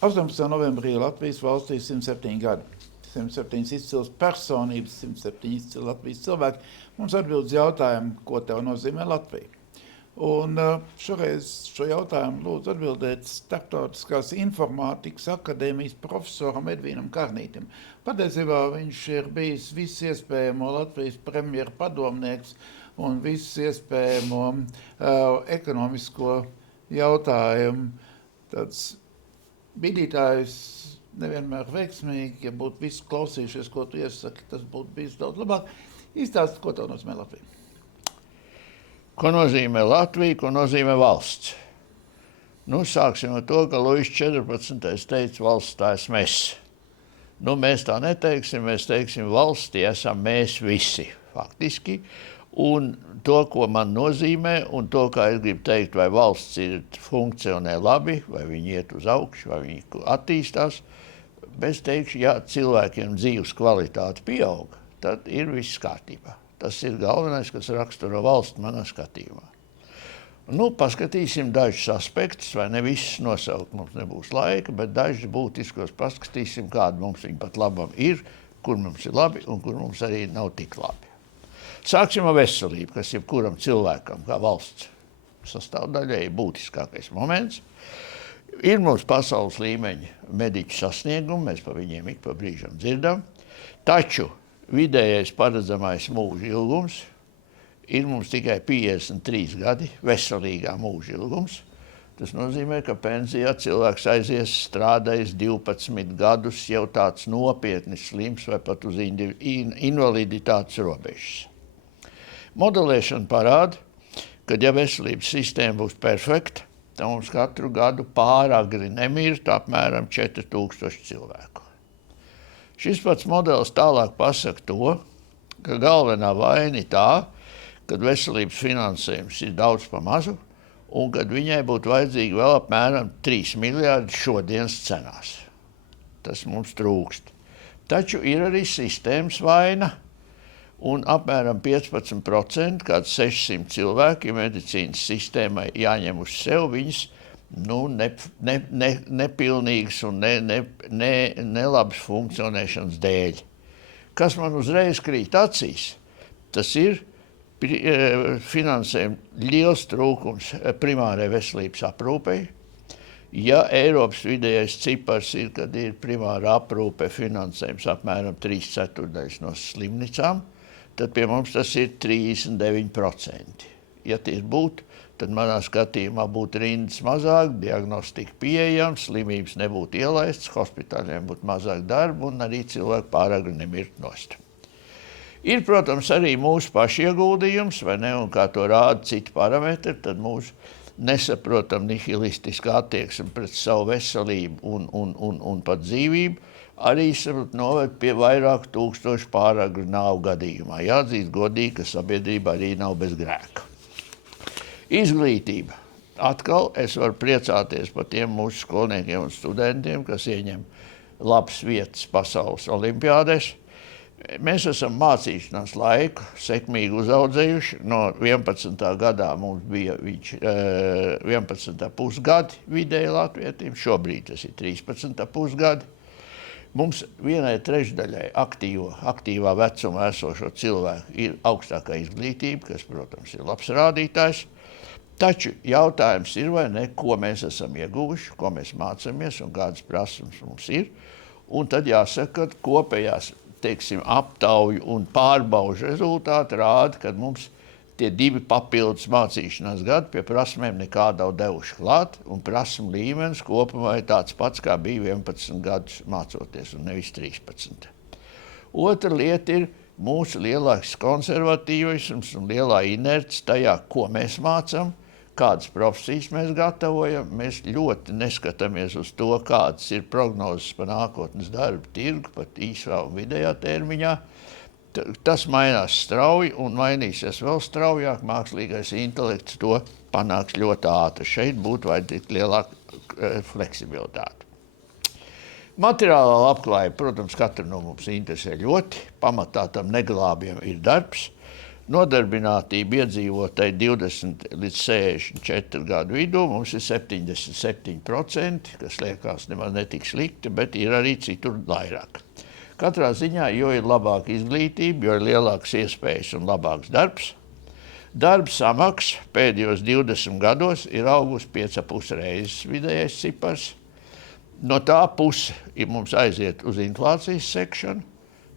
18. novembrī Latvijas valstī 107 gadi. 107 izcils personības, 107 izcili Latvijas cilvēki. Mums atbild uz jautājumu, ko tev nozīmē Latvija. Un šoreiz šo jautājumu lūdzu atbildēt Starptautiskās informātikas akadēmijas profesoram Edvīnam Karnītim. Patiesībā viņš ir bijis visu iespējamo Latvijas premjera padomnieks un visu iespējamo ekonomisko jautājumu tāds bidītājs nevienmēr veiksmīgi, ja būtu visu klausījušies, ko tu iesaki, tas būtu bijis daudz labāk. Izstāsti, ko tev nozīmē Latvija? Ko nozīmē Latvija, ko nozīmē valsts? Sāksim ar to, ka Luis 14. teica, valsts tā esmu es. Mēs tā neteiksim, mēs teiksim, valsts tie esam mēs visi, faktiski. Un to, ko man nozīmē, un to, kā es gribu teikt, vai valsts funkcionē labi, vai viņi iet uz augšu, vai viņi attīstās, bet es teikšu, ja cilvēkiem dzīves kvalitāte pieaug, tad ir viss kārtībā. Tas ir galvenais, kas raksturo valsts manā skatījumā. Paskatīsim dažus aspektus, vai ne visus nosaukt, mums nebūs laika, bet dažus būtiskos paskatīsim, kāda mums viņa pat labam ir, kur mums ir labi un kur mums arī nav tik labi. Sāksim ar veselību, kas jebkuram cilvēkam, kā valsts sastāvdaļai, ir būtiskākais moments. Ir mums pasaules līmeņa mediķu sasniegumi, mēs par viņiem ik pa brīžam dzirdam, taču vidējais paredzamais mūža ilgums ir mums tikai 53 gadi, veselīgā mūža ilgums. Tas nozīmē, ka pensijā cilvēks aizies strādājis 12 gadus, jau tāds nopietni slims vai pat uz invaliditātes robežas. Modelēšana parāda, ka ja veselības sistēma būs perfekta, tad mums katru gadu pāragri nemirt apmēram 4000 cilvēku. Šis pats modelis tālāk pasaka to, ka galvenā vaina ir tā, kad veselības finansējums ir daudz pa mazu un kad viņai būtu vajadzīgi vēl apmēram 3 miljārdi šodienas cenās. Tas mums trūkst. Taču ir arī sistēmas vaina, un apmēram 15%, kāds 600 cilvēki medicīnas sistēmai jāņem uz sev viņas nepilnīgas un nelabas funkcionēšanas dēļ. Kas man uzreiz krīt acīs, tas ir finansējuma liels trūkums primārai veselības aprūpei. Ja Eiropas vidējais cipars ir, kad ir primāra aprūpe finansējums apmēram 3/4 no slimnicām, tad pie mums tas ir 39%. Ja tas būtu, tad manā skatījumā būtu rindas mazāk, diagnostika pieejama, slimības nebūtu ielaistas, hospitāļiem būtu mazāk darba un arī cilvēki pāragri nemirt nost. Ir, protams, arī mūsu pašu ieguldījums, vai ne, un kā to rāda citi parametri, tad mūsu nesaprotam nihilistiska attieksme pret savu veselību un pat dzīvību arī noved pie vairāku tūkstošu pāragru nāvu gadījumā. Jāatzīst godīgi, ka sabiedrība arī nav bez grēka. Izglītība. Atkal es varu priecāties par tiem mūsu skolniekiem un studentiem, kas ieņem labas vietas pasaules olimpiādēs. Mēs esam mācīšanās laiku sekmīgi uzaudzējuši. No 11. gadā mums bija 11,5 gadi vidēji latvietim, šobrīd tas ir 13,5 gadi. Mums 1/3 aktīvā vecumā esošo cilvēku ir augstākā izglītība, kas, protams, ir labs rādītājs. Taču jautājums ir, vai ne, ko mēs esam ieguvuši, ko mēs mācāmies un kādas prasmes mums ir. Un tad jāsaka, ka kopējās, aptauju un pārbaužu rezultāti rāda, ka mums tie 2 papildus mācīšanās gadi pie prasmēm nekā nav devuši klāt, un prasmu līmenis kopumā ir tāds pats, kā bija 11 gadus mācoties, un nevis 13. Otra lieta ir mūsu lielāks konservatīvisms un lielā inerce tajā, ko mēs mācām, kādas profesijas mēs gatavojam. Mēs ļoti neskatāmies uz to, kādas ir prognozes par nākotnes darba tirgu, pat īsā un vidējā termiņā. Tas mainās strauji un mainīsies vēl straujāk. Mākslīgais intelekts to panāks ļoti ātri. Šeit būtu vajadzīga lielāka fleksibilitāte. Materiālā labklājība, protams, katru no mums interesē ļoti. Pamatā tam neglābjam ir darbs. Nodarbinātība iedzīvotāji 20 līdz 64 gadu vidū mums ir 77%, kas liekas nemaz netik slikti, bet ir arī citur vairāk. Katrā ziņā, jo ir labāka izglītība, jo ir lielākas iespējas un labāks darbs, darba samaksa pēdējos 20 gados ir augusi 5,5 reizes vidējais cipars. No tā puse mums aiziet uz inflācijas sekšanu,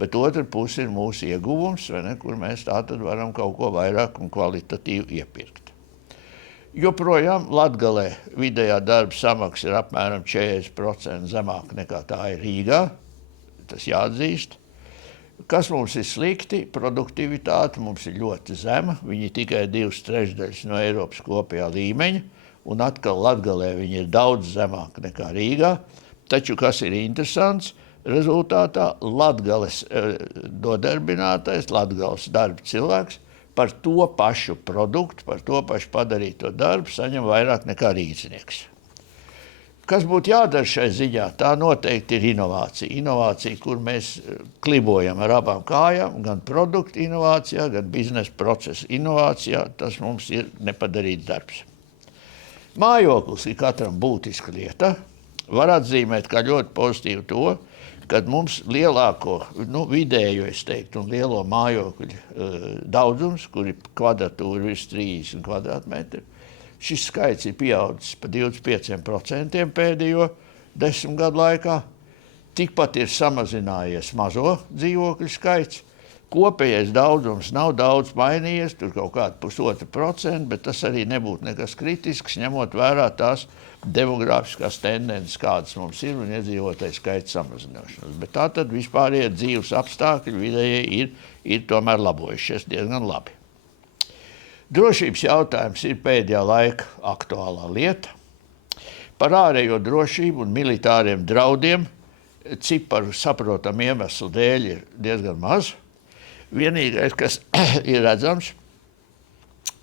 bet otra puse ir mūsu ieguvums, kur mēs tātad varam kaut ko vairāk un kvalitatīvi iepirkt. Joprojām Latgalē vidējā darba samaksa ir apmēram 40% zemāk nekā tā ir Rīgā, tas jāatzīst. Kas mums ir slikti? Produktivitāte mums ir ļoti zema, viņi ir tikai 2/3 no Eiropas kopējā līmeņa, un atkal Latgalē viņi ir daudz zemāk nekā Rīgā, taču kas ir interesants, rezultātā Latgales dodarbinātais, Latgales darba cilvēks par to pašu produktu, par to pašu padarīto darbu saņem vairāk nekā rīznieks. Kas būtu jādara šai ziņā? Tā noteikti ir inovācija. Inovācija, kur mēs klibojam ar abām kājām, gan produktu inovācijā, gan biznesa procesa inovācijā, tas mums ir nepadarīts darbs. Mājoklis ir katram būtiska lieta. Var atzīmēt, kā ļoti pozitīvu to, kad mums lielāko, vidējo, es teiktu, un lielo mājokļu daudzums, kur ir kvadratūra virs 30 kvadrātmetri, šis skaits ir pieaudzis pa 25% pēdējo 10 gadu laikā. Tikpat ir samazinājies mazo dzīvokļu skaits. Kopējais daudzums nav daudz mainījies, tur kaut kāda 1,5%, bet tas arī nebūtu nekas kritisks, ņemot vērā tās demogrāfiskās tendences, kādas mums ir, un iedzīvotāju skaita samazināšanas. Bet tātad vispārējie dzīves apstākļi vidējie ir tomēr labojušies diezgan labi. Drošības jautājums ir pēdējā laika aktuālā lieta. Par ārējo drošību un militāriem draudiem ciparu saprotam iemeslu dēļ ir diezgan maz. Vienīgais, kas ir redzams,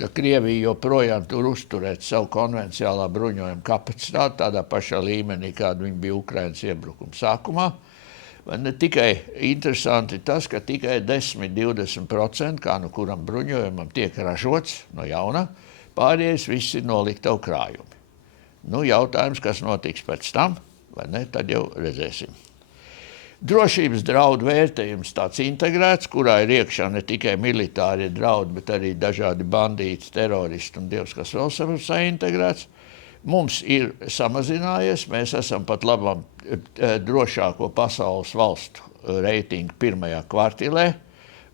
ka Krievija joprojām tur uzturēt savu konvenciālā bruņojuma kapacitāti tādā pašā līmenī, kāda viņa bija Ukrainas iebrukuma sākumā. Ne tikai interesanti tas, ka tikai 10–20%, kā no kuram bruņojumam tiek ražots no jauna, pārējais viss ir noliktavu krājumi. Jautājums, kas notiks pēc tam, vai ne, tad jau redzēsim. Drošības draudu vērtējums tāds integrēts, kurā ir iekšā ne tikai militārie draudi, bet arī dažādi bandīti, teroristi un dievs, kas vēl saintegrēts. Mums ir samazinājies, mēs esam pat labam drošāko pasaules valstu reitingu pirmajā kvartilē,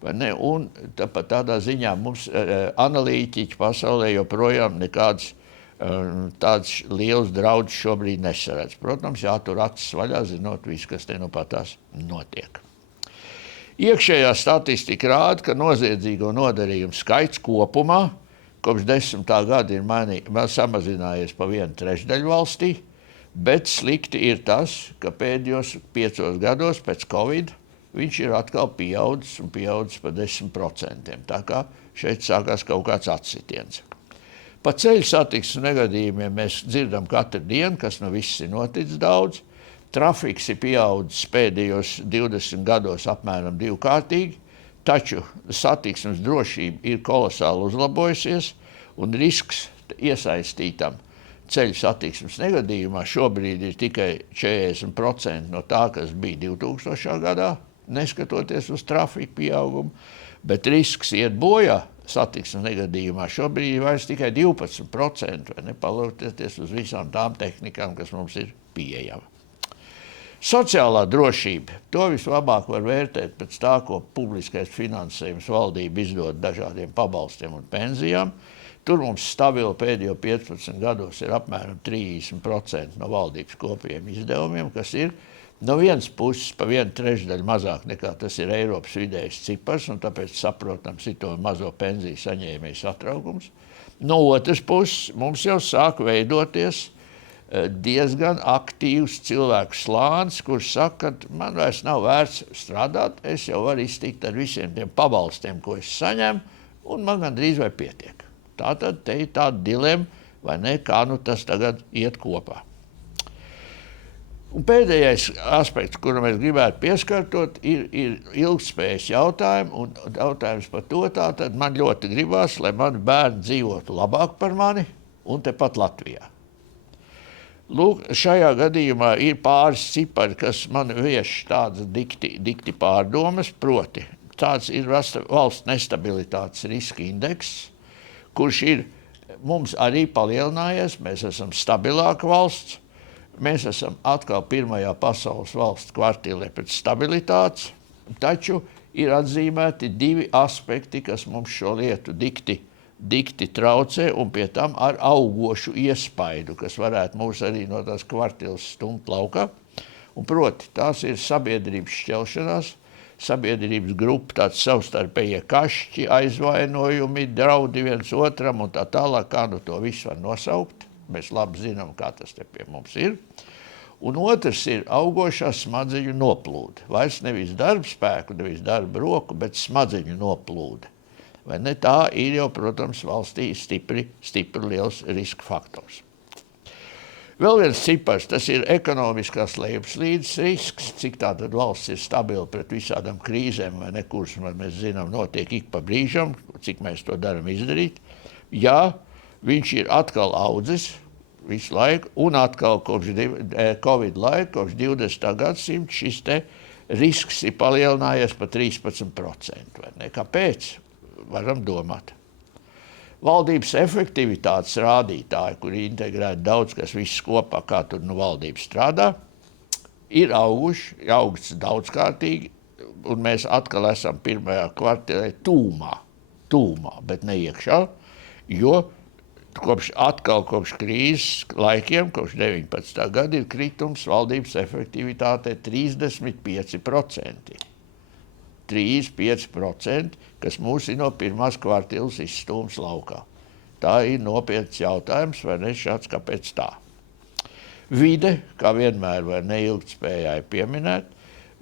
vai ne? Un tāpat tādā ziņā mums analītiķi pasaulē joprojām nekāds tāds liels draudz šobrīd nesaredz. Protams, jātur acis vaļā, zinot visu, kas te nu patās notiek. Iekšējā statistika rāda, ka noziedzīgo nodarījumu skaits kopumā kopš 10. gada ir samazinājies pa 1/3 valstī, bet slikti ir tas, ka pēdējos 5 gados pēc Covid viņš ir atkal pieaudzis pa 10%. Tā kā šeit sākās kaut kāds atsitiens. Pa ceļu satiksmes negadījumiem mēs dzirdam katru dienu, kas viss ir noticis daudz. Trafiks ir pieaudzis pēdējos 20 gados apmēram 2-kārtīgi, taču satiksmes drošība ir kolosāli uzlabojusies, un risks iesaistītam ceļu satiksmes negadījumā šobrīd ir tikai 40% no tā, kas bija 2000. gadā, neskatoties uz trafiku pieaugumu, bet risks iet bojā satiksmes negadījumā šobrīd ir vairs tikai 12%, vai ne, palūkoties uz visām tām tehnikām, kas mums ir pieejama. Sociālā drošība, to vislabāk var vērtēt pēc tā, ko publiskais finansējums valdība izdod dažādiem pabalstiem un pensijām. Tur mums stabili pēdējo 15 gados ir apmēram 30% no valdības kopējiem izdevumiem, kas ir no vienas puses pa 1/3 mazāk nekā tas ir Eiropas vidējais cipars, un tāpēc saprotams ir to mazo pensiju saņēmēju satraukums. No otras puses mums jau sāk veidoties diezgan aktīvs cilvēku slānis, kurš saka, ka man vairs nav vērts strādāt, es jau varu iztikt ar visiem tiem pabalstiem, ko es saņemu, un man gandrīz vai pietiek. Tātad te ir tāda dilema, vai ne, kā tas tagad iet kopā. Un pēdējais aspekts, kuru mēs gribētu pieskartot, ir ilgtspējas jautājumi. Un jautājums par to tātad man ļoti gribās, lai mani bērni dzīvotu labāk par mani un tepat Latvijā. Lūk, šajā gadījumā ir pāris cipari, kas man vieš tādas dikti pārdomas, proti tāds ir valsts nestabilitātes riska indeks, kurš ir mums arī palielinājies, mēs esam stabilāka valsts. Mēs esam atkal pirmajā pasaules valsts kvartīlē pēc stabilitātes, taču ir atzīmēti divi aspekti, kas mums šo lietu dikti traucē un pie tam ar augošu iespaidu, kas varētu mūs arī no tās kvartīles stumt laukā. Un proti, tās ir sabiedrības šķelšanās, sabiedrības grupa, tāds savstarpējie kašķi, aizvainojumi, draudi viens otram un tā tālāk, kā nu to visu var nosaukt. Mēs labi zinām, kā tas te pie mums ir. Un otrs ir augošā smadzeņu noplūde. Vairs nevis darba spēku, nevis darba roku, bet smadzeņu noplūde. Vai ne? Tā ir jau, protams, valstī stipri liels riska faktors. Vēl viens cipars, tas ir ekonomiskās lejupslīdes risks, cik tātad valsts ir stabila pret visādām krīzēm, vai ne, kuras mēs zinām notiek ik pa brīžam, cik mēs to daram izdarīt. Jā, viņš ir atkal audzis visu laiku, un atkal kopš Covid laika, kopš 20. gadsimta šis te risks ir palielinājies par 13%. Vai ne? Kāpēc? Varam domāt. Valdības efektivitātes rādītāji, kur ir integrēti daudz, kas viss kopā, kā tur nu valdība strādā, ir augsts daudzkārtīgi, un mēs atkal esam pirmajā kvartīlē tūmā, bet ne iekšā, jo kopš krīzes laikiem, kopš 19. gada ir kritums valdības efektivitātei 35%. 35%, kas mūs ir no pirmās kvartīles izstūms laukā. Tā ir nopietns jautājums, vai ne šāds, kāpēc tā? Vide, kā vienmēr, vai neilgtspējai pieminēt,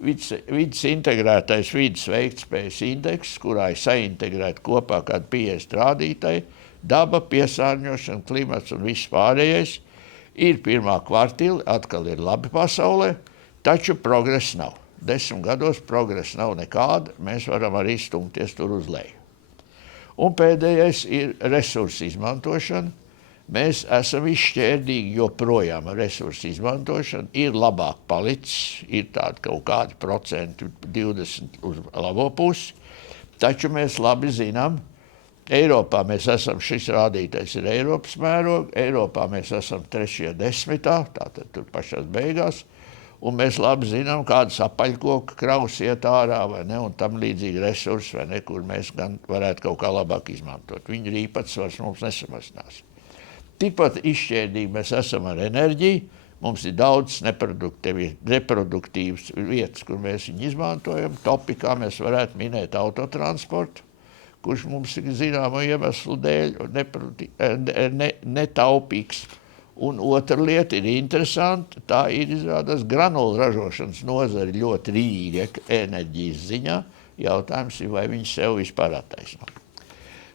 vides integrētais vides veiktspējas indeks, kurā ir saintegrēti kopā kādi 50 rādītāji, daba, piesārņošana, klimats un viss pārējais, ir pirmā kvartīle, atkal ir labi pasaulē, taču progress nav. 10 gados progresa nav nekāda, mēs varam arī stumties tur uz leju. Un pēdējais ir resursu izmantošana. Mēs esam izšķērdīgi joprojām ar resursu izmantošanu. Ir labāk palicis, ir tādi kaut kādi procenti, 20 uz labo pusi, taču mēs labi zinām, Eiropā mēs esam, šis rādītais ir Eiropas mēroga, Eiropā mēs esam 3. desmitā, tātad tur pašās beigās, un mēs labi zinām, kādas apaļkoka kraus iet ārā, vai ne, un tam līdzīgi resursi, vai ne, kur mēs gan varētu kaut kā labāk izmantot. Viņu īpatsvars mums nesamazinās. Tikpat izšķērdīgi mēs esam ar enerģiju, mums ir daudz neproduktīvas vietas, kur mēs viņu izmantojam. Topikā mēs varētu minēt autotransportu, kurš mums ir zināmu iemeslu dēļ netaupīgs. Un otra lieta ir interesanta, tā ir izrādās granulu ražošanas nozari ļoti rīga enerģijas ziņā. Jautājums ir, vai viņi sev vispār attaisno.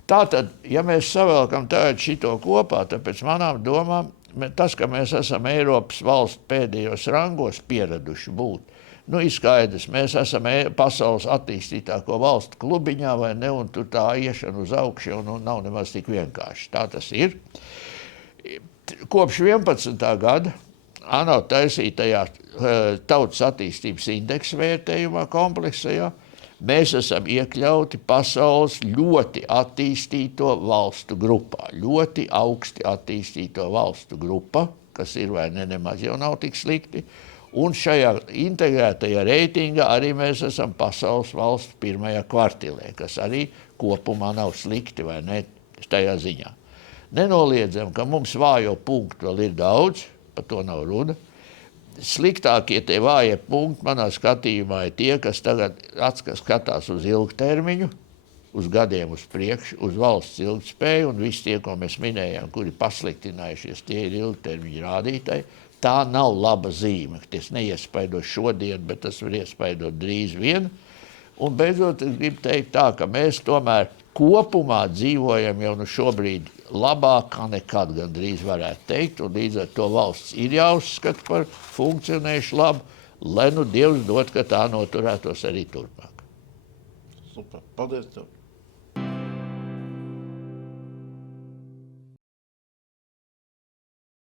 Tātad, ja mēs savelkam tagad šito kopā, tad pēc manām domām, tas, ka mēs esam Eiropas valstu pēdējos rangos pieraduši būt, nu, ir skaidrs, mēs esam pasaules attīstītāko valstu klubiņā, vai ne, un tur tā iešana uz augšu un nav nemaz tik vienkārši. Tā tas ir. Kopš 11. gada ANO taisītajā tautas attīstības indeksa vērtējumā kompleksajā mēs esam iekļauti pasaules ļoti attīstīto valstu grupā. Ļoti augsti attīstīto valstu grupa, kas ir vai ne nemaz jau nav tik slikti. Un šajā integrētajā reitingā arī mēs esam pasaules valstu pirmajā kvartīlē, kas arī kopumā nav slikti vai ne tajā ziņā. Nenoliedzam, ka mums vājo punktu vēl ir daudz, par to nav runa. Sliktākie tie vājie punkti manā skatījumā ir tie, kas tagad skatās uz ilgtermiņu, uz gadiem uz priekšu, uz valsts ilgtspēju, un visi tie, ko mēs minējām, kuri pasliktinājušies, tie ir ilgtermiņa rādītāji. Tā nav laba zīme. Tas neiespaido šodien, bet tas var iespaidot drīz vien. Un beidzot, es gribu teikt tā, ka mēs tomēr kopumā dzīvojam jau nu šobrīd labākā nekad gandrīz varētu teikt, un līdz ar to valsts ir jāuzskata par funkcionējuši labu, lai nu Dievs dod, ka tā noturētos arī turpmāk. Super, paldies tev!